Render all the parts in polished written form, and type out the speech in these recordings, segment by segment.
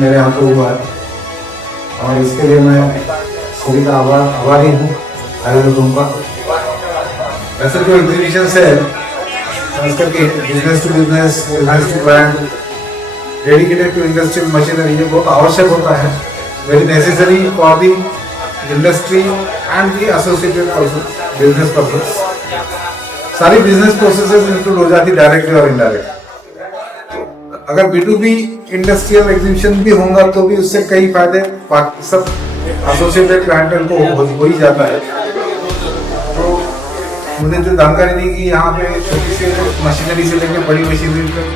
मेरे यहाँ पे हुआ है और इसके लिए मैं सभी का आभारी हूँ आयोजकों का। ऐसे जो एग्जीबिशन है खास करके business to business, business to brand, dedicated to industrial machinery, ये बहुत आवश्यक होता है, very necessary for the industry and the associated business purpose. सारी बिजनेस प्रोसेसेस इंक्लूड हो जाती डायरेक्टली और इनडायरेक्ट। अगर B2B इंडस्ट्रियल एग्जीबिशन भी होगा तो भी उससे कई फायदे सब एसोसिएटेड क्लाइंटल को हो ही जाता है। तो मुझे जो जानकारी दी कि यहाँ पे छोटी सी मशीनरी से लेकर बड़ी मशीनरी तक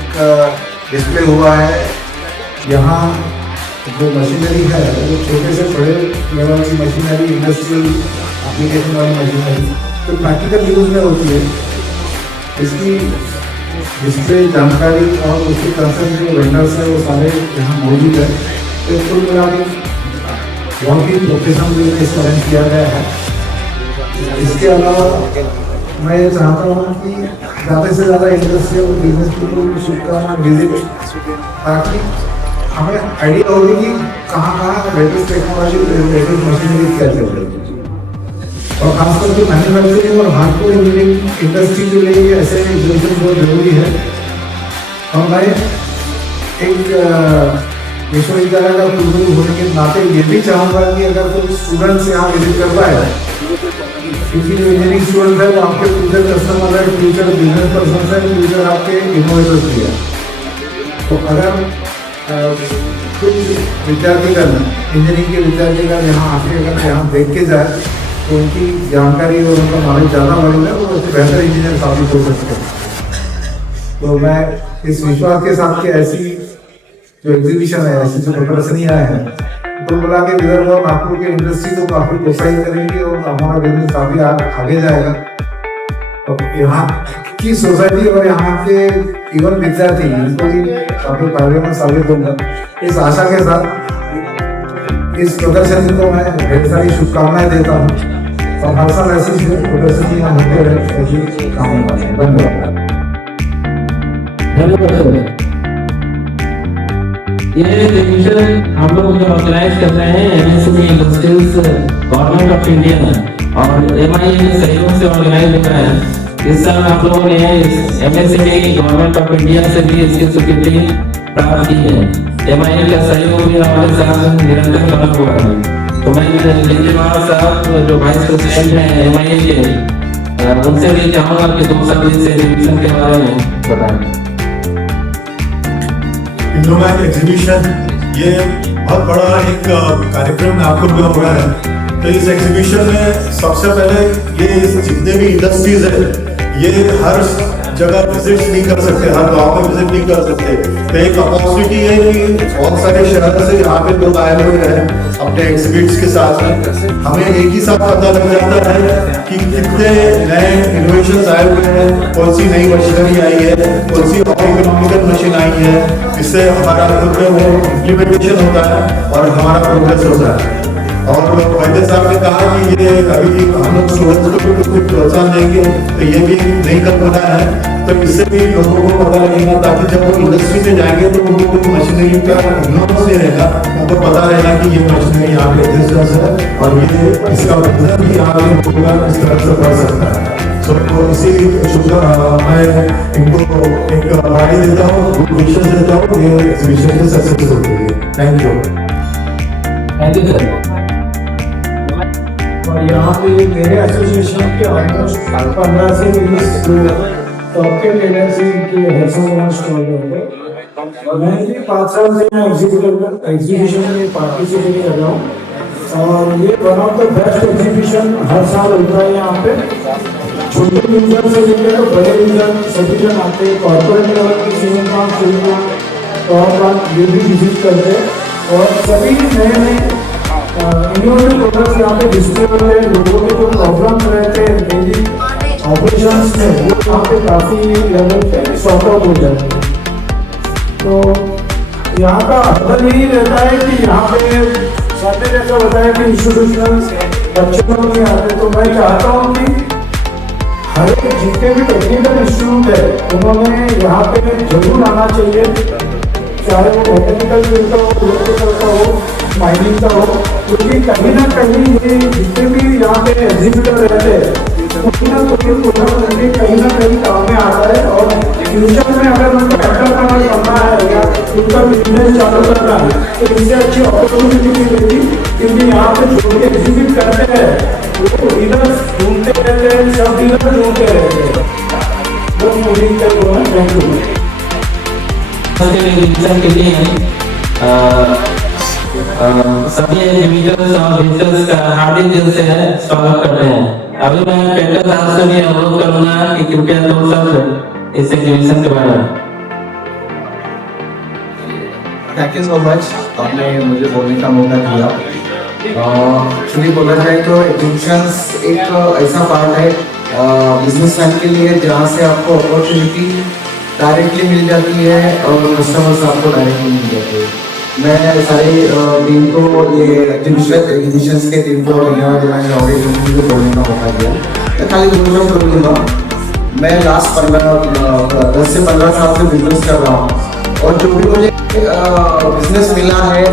डिस्प्ले हुआ है। यहाँ जो मशीनरी है वो छोटे से बड़े लेवल की मशीनरी, इंडस्ट्रियल एप्लीकेशन वाली मशीनरी तो प्रैक्टिकल यूज में होती है। इसकी डिस्प्ले जानकारी और उसके कंसर्न जो वेंडर्स है वो सारे यहाँ मौजूद है। तो कुल मिला के बहुत ही प्रोफेशनल वे में इसका अरेंज किया गया है। इसके अलावा मैं ये चाहता हूँ कि ज़्यादा से ज़्यादा industrial business people should come and visit, ताकि हमें आइडिया होगी कि कहाँ लेटेस्ट टेक्नोलॉजी, लेटेस्ट मशीनरी क्या चल रही है। और खासकर जो मैन्युफैक्चरिंग और हार्डकोर इंजीनियरिंग इंडस्ट्री के लिए ऐसे एग्जीबिशन बहुत जरूरी है। और मैं एक विश्वविद्यालय का कुलगुरु होने के नाते ये भी चाहूँगा कि अगर कोई स्टूडेंट्स यहाँ विजिट कर पाए, क्योंकि जो इंजीनियरिंग स्टूडेंट है वो आपके फ्यूचर कस्टमर है, फ्यूचर बिजनेस पर्सन है, फ्यूचर आपके इनोवेटर्स भी है। तो अगर कुछ विद्यार्थीगण, इंजीनियरिंग के विद्यार्थीगण यहाँ आके अगर यहाँ देख के जाए तो उनकी जानकारी और उनका नॉलेज ज़्यादा बढ़ेगा, वो बेहतर इंजीनियर साबित हो सकते हैं। तो मैं इस विश्वास के साथ कि ऐसी जो एग्जीबिशन है, ऐसी जो प्रदर्शनियाँ हैं, तो मिला के विदर्भ और नागपुर के इंडस्ट्री को काफ़ी प्रोत्साहित करेंगे और हमारा बिजनेस काफ़ी आगे जाएगा। तो यहाँ की सोसाइटी और यहाँ के इवन विद्यार्थी इनको भी काफ़ी फायदेमंद साबित होगा। इस आशा के साथ इस प्रदर्शनी को मैं ढेर सारी शुभकामनाएं देता हूँ और हर साल ऐसी प्रदर्शनियाँ होते रहे, ऐसी कामना। धन्यवाद। ये एग्जीबिशन हम लोग जो ऑर्गेनाइज कर रहे हैं MSME industries government of India और MIA के सहयोग से ऑर्गेनाइज हो रहा है। इस साल आप लोगों ने MSME गवर्नमेंट ऑफ इंडिया से भी इसकी स्वीकृति प्राप्त की है। MIA का सहयोग भी हमारे साथ निरंतर बना हुआ है। तो मैं लिंगेवाल साहब जो वाइस प्रेसिडेंट हैं MIA के, उनसे भी चाहूँगा कि 2 साल इस एग्जीबिशन के बारे में बताएं। इंडोमैक एग्जीबिशन ये बहुत बड़ा एक कार्यक्रम नागपुर में हो रहा है। तो इस एग्जीबिशन में सबसे पहले ये जितने भी इंडस्ट्रीज है ये हर जगह विजिट नहीं कर सकते, हर गांव में विजिट नहीं कर सकते। तो एक अपॉर्चुनिटी है कि बहुत सारे शहर से यहाँ पे लोग आए हुए हैं अपने एग्जिबिट्स के साथ में। हमें एक ही साथ पता लग जाता है कि कितने नए इनोवेशंस आए हुए हैं, कौन सी नई मशीनरी आई है, कौन सी इकोनॉमिकल मशीन आई है, इससे हमारा इम्प्लीमेंटेशन होता है और हमारा प्रोग्रेस होता है। और वैद्य साहब ने कहा कि ये अभी हम लोग स्टूडेंट्स को कुछ प्रोत्साहन देंगे, तो ये भी नई कल्पना है। तो इससे भी लोगों को पता लगेगा, ताकि जब वो इंडस्ट्री में जाएंगे तो उनको कोई मशीनरी का इग्नोरेंस नहीं रहेगा, उनको पता रहेगा कि ये मशीनरी यहाँ पे एग्जिस्ट है और ये इसका मतलब भी यहाँ पे होगा, इस तरह से बढ़ सकता है। तो इसी मैं इनको एक राय देता हूँ, गुड विशेष देता हूँ, ये एग्जीबिशन से सक्सेसफुल होगी। Thank you. Thank you sir. और यहाँ पे मेरे एसोसिएशन के ऑलमोस्ट 15 से 20 टॉप के ट्रेनर्स के मैं भी 5 साल से एग्जीबिशन में पार्टिसिपेट कर रहा हूँ और ये one of the best exhibition हर साल होता है यहाँ पे। छोटे यूजर से लेकर तो बड़े यूजर सभी जन आते हैं। कॉर्पोरेट लेवल की सिनेमा और ये भी विजिट करते हैं और सभी नए नए इनोवेटिव प्रोडक्ट्स यहाँ पे डिस्प्ले होते हैं। लोगों के जो प्रॉब्लम रहते हैं डेली ऑपरेशंस में वो यहाँ पे काफ़ी लेवल पे सॉर्ट आउट हो जाते हैं। तो यहाँ का हल यही रहता है कि यहाँ पे साथ जैसा बताया कि इंस्टीट्यूशनल बच्चे लोग नहीं आते। तो मैं चाहता हूँ कि हर एक जितने भी टेक्निकल इंस्टीट्यूट है उन्होंने यहाँ पे जरूर आना चाहिए, चाहे वो मैकेनिकल फील्ड का हो, इलेक्ट्रिकल का हो, माइनिंग का हो, क्योंकि कहीं ना कहीं ये जितने भी यहाँ पे एग्जीक्यूटिव रहते हैं कहीं ना कहीं काम में आता है। और फ्यूचर में अगर उनको एंटरप्रेन्योर करना है या उनका बिजनेस चालू करना है तो इससे अच्छी अपॉर्चुनिटी मिलेगी, क्योंकि यहाँ पे जो भी एग्जीक्यूट करते हैं वो डीलर्स ढूंढते रहते हैं, सब डीलर ढूंढते रहते हैं। वो मुझे थैंक यू। के लिए सभी एग्जीबिटर्स और विजिटर्स का हार्दिक दिल से स्वागत करते हैं। अभी मैं पेंटर साहब से भी अनुरोध करूंगा कि कृपया दो शब्द इस एग्जीबिशन के बारे में। थैंक यू सो मच, आपने मुझे बोलने का मौका दिया। एक्चुअली बोला जाए तो एग्जीबिशंस एक ऐसा पार्ट है बिजनेसमैन के लिए जहाँ से आपको अपॉर्चुनिटी डायरेक्टली मिल जाती है और कस्टमर्स आपको डायरेक्टली मिल जाते हैं। मैं सारे टीम को ये एग्जीबिशंस के टीम को धन्यवाद देना चाहूँगी जो मुझे बोलने का मौका दिया। मैं खाली दूसरों को बोलूँगा, मैं लास्ट 10 से 15 साल से बिजनेस कर रहा हूँ और जो भी मुझे बिजनेस मिला है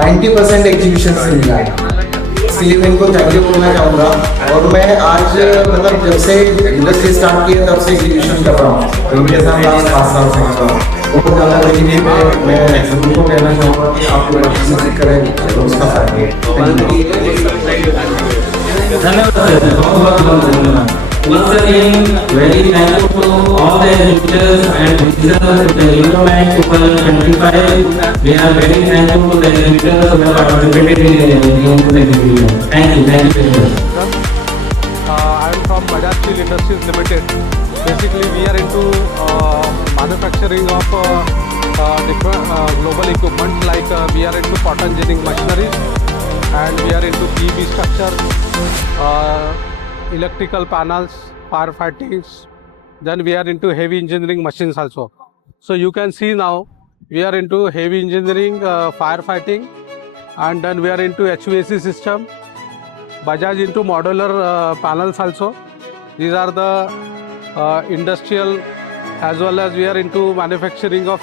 90% एग्जीबिशन से मिला है। इसलिए मैं इनको थैंक यू बोलना चाहूँगा। और मैं आज मतलब जब से इंडस्ट्री स्टार्ट की है तब से एग्जीबिशन कर रहा हूँ, तो मेरे साथ लास्ट 5 साल से कर रहा हूँ। बहुत ज़्यादा लेकिन मैं सबको कहना चाहूँगा कि आप विजिट करें तो उसका फायदा है। धन्यवाद सर, बहुत धन्यवाद। Once again, very thankful to all the exhibitors and visitors at the Eurobank 2025. We are very thankful to the exhibitors who have participated in the exhibition. Thank you very much. I am from Bajaj Steel Industries Limited. Basically, we are into manufacturing of different global equipment, like we are into cotton ginning machinery and we are into PEB structure, electrical panels, firefighting. Then we are into heavy engineering machines also. So you can see now we are into heavy engineering, firefighting, and then we are into HVAC system. Bajaj into modular panels also. These are the industrial, as well as we are into manufacturing of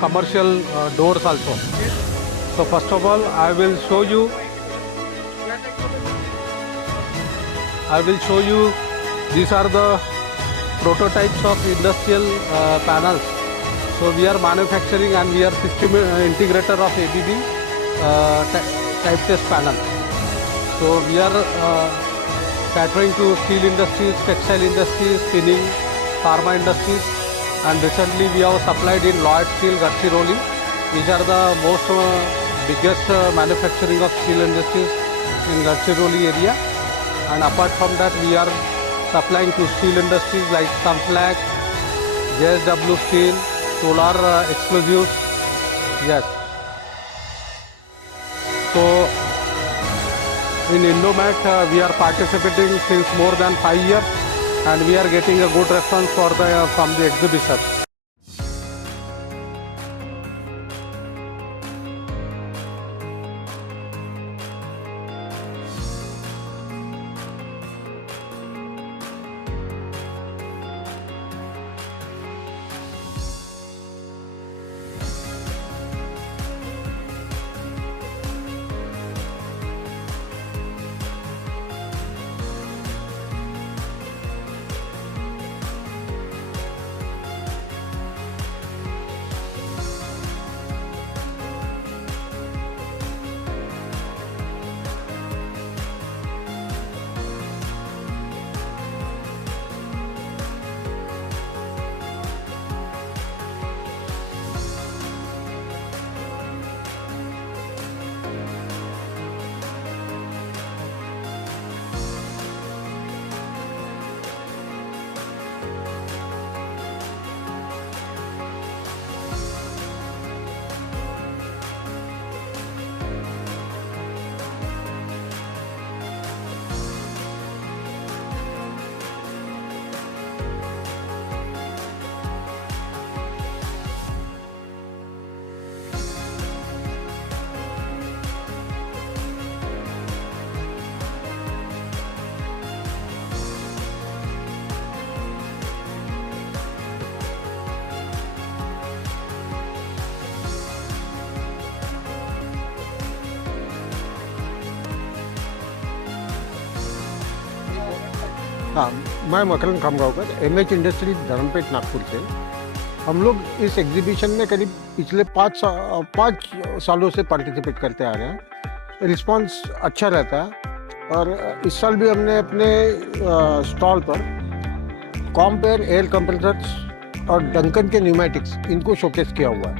commercial doors also. So first of all, I will show you these are the prototypes of industrial panels. So we are manufacturing and we are system integrator of ABB type test panel. So we are catering to steel industries, textile industries, spinning, pharma industries, and recently we have supplied in Lloyd Steel, Gadchiroli. These are the most biggest manufacturing of steel industries in Gadchiroli area. And apart from that, we are supplying to steel industries like Sunflag, JSW Steel, Solar Explosives. Yes. So in Indomat, we are participating since more than 5 years, and we are getting a good response from the exhibition. हाँ, मैं मकरंद Khamgaonkar, MH industries Dharampeth Nagpur से। हम लोग इस exhibition में करीब पिछले 5 सालों से पार्टिसिपेट करते आ रहे हैं। रिस्पांस अच्छा रहता है और इस साल भी हमने अपने स्टॉल पर कॉम्पेयर एयर कंप्रेसर्स और डंकन के न्यूमेटिक्स इनको शोकेस किया हुआ है।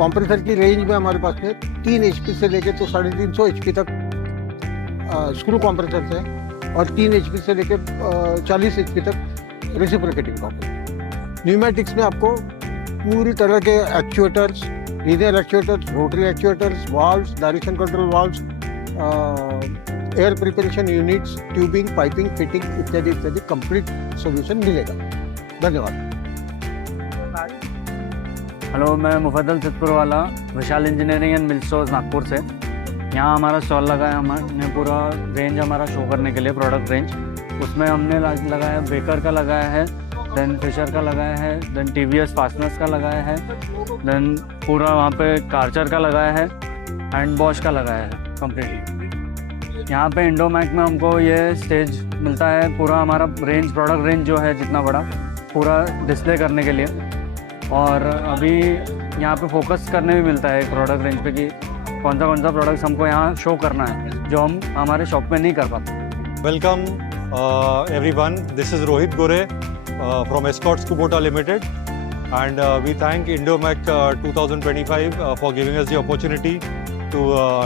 कंप्रेसर की रेंज में हमारे पास में 3 HP से लेके तो 350 HP तक स्क्रू कंप्रेसर्स हैं और 3 HP से लेके 40 HP तक रेसिप्रोकेटिंग कंप्रेसर। न्यूमेटिक्स में आपको पूरी तरह के actuators, linear actuators, rotary actuators, valves, direction control valves, air preparation units, tubing, piping, fitting इत्यादि इत्यादि कंप्लीट सॉल्यूशन मिलेगा। धन्यवाद। हेलो, मैं Mufaddal Chitpurwala, Vishal engineering and mill stores Nagpur से। यहाँ हमारा स्टॉल लगा है, हमने पूरा रेंज हमारा शो करने के लिए, प्रोडक्ट रेंज। उसमें हमने लगाया बेकर का लगाया है, देन फिशर का लगाया है, देन TVS फास्टनर्स का लगाया है, देन पूरा वहाँ पे कार्चर का लगाया है एंड बॉश का लगाया है कम्प्लीटली। यहाँ पे इंडोमैक में हमको ये स्टेज मिलता है, पूरा हमारा रेंज, प्रोडक्ट रेंज जो है जितना बड़ा, पूरा डिस्प्ले करने के लिए। और अभी यहाँ पे फोकस करने भी मिलता है प्रोडक्ट रेंज पे कि कौन सा प्रोडक्ट्स हमको यहाँ शो करना है जो हम हमारे शॉप में नहीं कर पाते। Welcome everyone. This is Rohit Gore from Escorts Kubota Limited, and we thank Indomac 2025 for giving us the opportunity to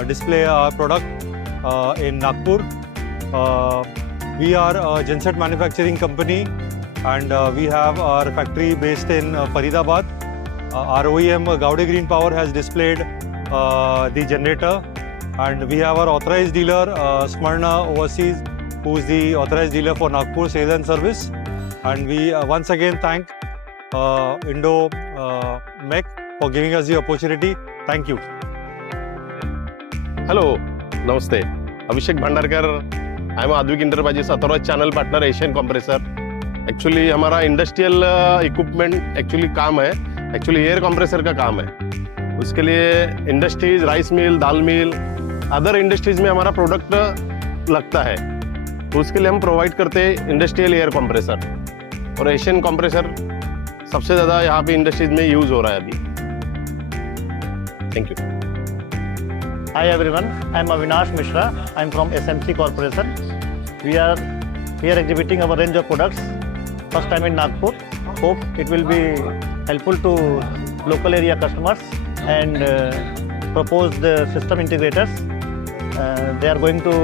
display our product in Nagpur. We are a genset manufacturing company, and we have our factory based in Faridabad. Our OEM Gaude Green Power has displayed the generator, and we have our authorized dealer Smyrna Overseas, who is the authorized dealer for Nagpur sales and service. And we once again thank Indomec for giving us the opportunity. Thank you. Hello, नमस्ते। Abhishek Bhandarkar, I am Aadvik enterprises authorise channel partner Asian compressor. Actually हमारा industrial equipment actually काम है, actually air compressor का काम है। उसके लिए industries, rice mill, दाल मिल, other industries में हमारा प्रोडक्ट लगता है, तो उसके लिए हम प्रोवाइड करते हैं इंडस्ट्रियल एयर कंप्रेसर। और एशियन कंप्रेसर सबसे ज़्यादा यहाँ पे इंडस्ट्रीज में यूज़ हो रहा है अभी। Thank you. Hi everyone, I am Avinash Mishra. I am from SMC Corporation. We are here exhibiting our range of products. First time in Nagpur. Hope it will be helpful to local area customers and proposed system integrators. They are going to,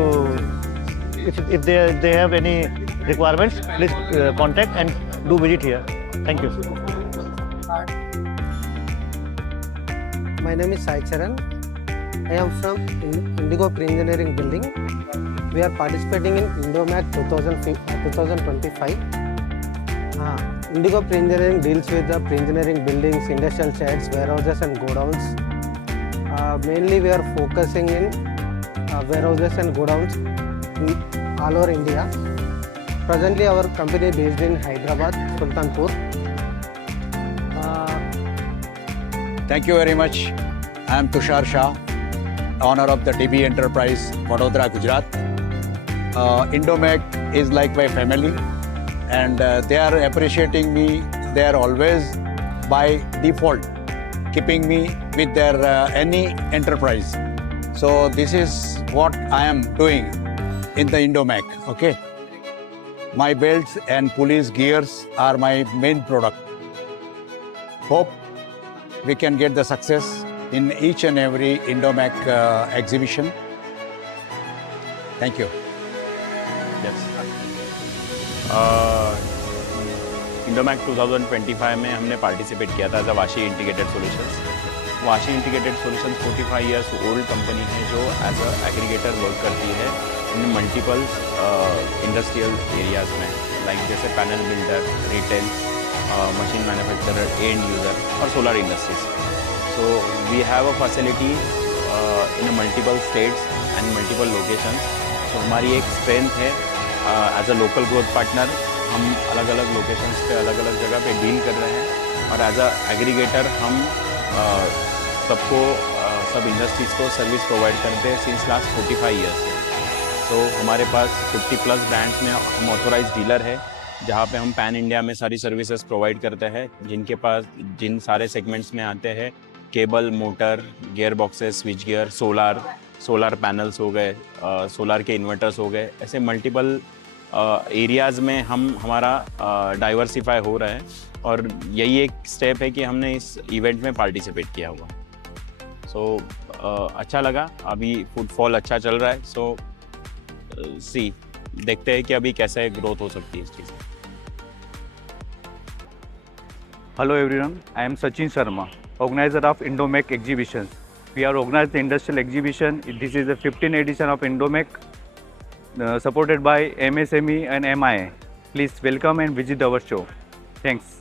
if they have any requirements, please contact and do visit here. Thank you. My name is Sai Charan. I am from Indigo Pre-Engineering Building. We are participating in Indomac 2025. Indigo Pre-Engineering deals with the pre-engineering buildings, industrial sheds, warehouses and godowns. Mainly we are focusing in warehouses and godowns all over India. Presently our company is based in Hyderabad, Sultanpur. Thank you very much. I am Tushar Shah, owner of the DB Enterprise, Vadodara, Gujarat. Indomac is like my family, and they are appreciating me. They are always by default keeping me with their any enterprise. So this is what I am doing in the Indomac. Okay, my belts and pulleys, gears are my main product. Hope we can get the success in each and every Indomac exhibition. Thank you. Yes. Indomac 2025 में हमने participate किया था as a Vashi integrated solutions. Vashi integrated solutions 45 years old company है जो as a aggregator work करती है in multiple industrial areas में, like जैसे panel builder, retail, machine manufacturer, end user और solar industries. So we have a facility in a multiple states and multiple locations. So हमारी एक strength है as a local growth partner, हम अलग अलग locations पे अलग अलग जगह पे डील कर रहे हैं, और as a aggregator हम सबको सब इंडस्ट्रीज़ को सर्विस प्रोवाइड करते हैं since last 45 years. तो हमारे पास 50 प्लस ब्रांड्स में हम ऑथोराइज डीलर है, जहाँ पे हम पैन इंडिया में सारी सर्विसेज प्रोवाइड करते हैं, जिनके पास जिन सारे सेगमेंट्स में आते हैं cable, motor, gear boxes, switch gear, solar panels हो गए, सोलार के इन्वर्टर्स हो गए, ऐसे मल्टीपल एरियाज़ में हमारा डाइवर्सिफाई हो रहा है और यही एक स्टेप है कि हमने इस इवेंट में पार्टिसिपेट किया हुआ। सो अच्छा लगा, अभी फुटफॉल अच्छा चल रहा है। सो देखते हैं कि अभी कैसे ग्रोथ हो सकती है इस चीज़ में। Hello everyone, I am Sachin Sharma, organizer of Indomec exhibitions. We are organized the industrial exhibition. This is the 15th edition of Indomec, supported by MSME and MIA. Please welcome and visit our show. Thanks.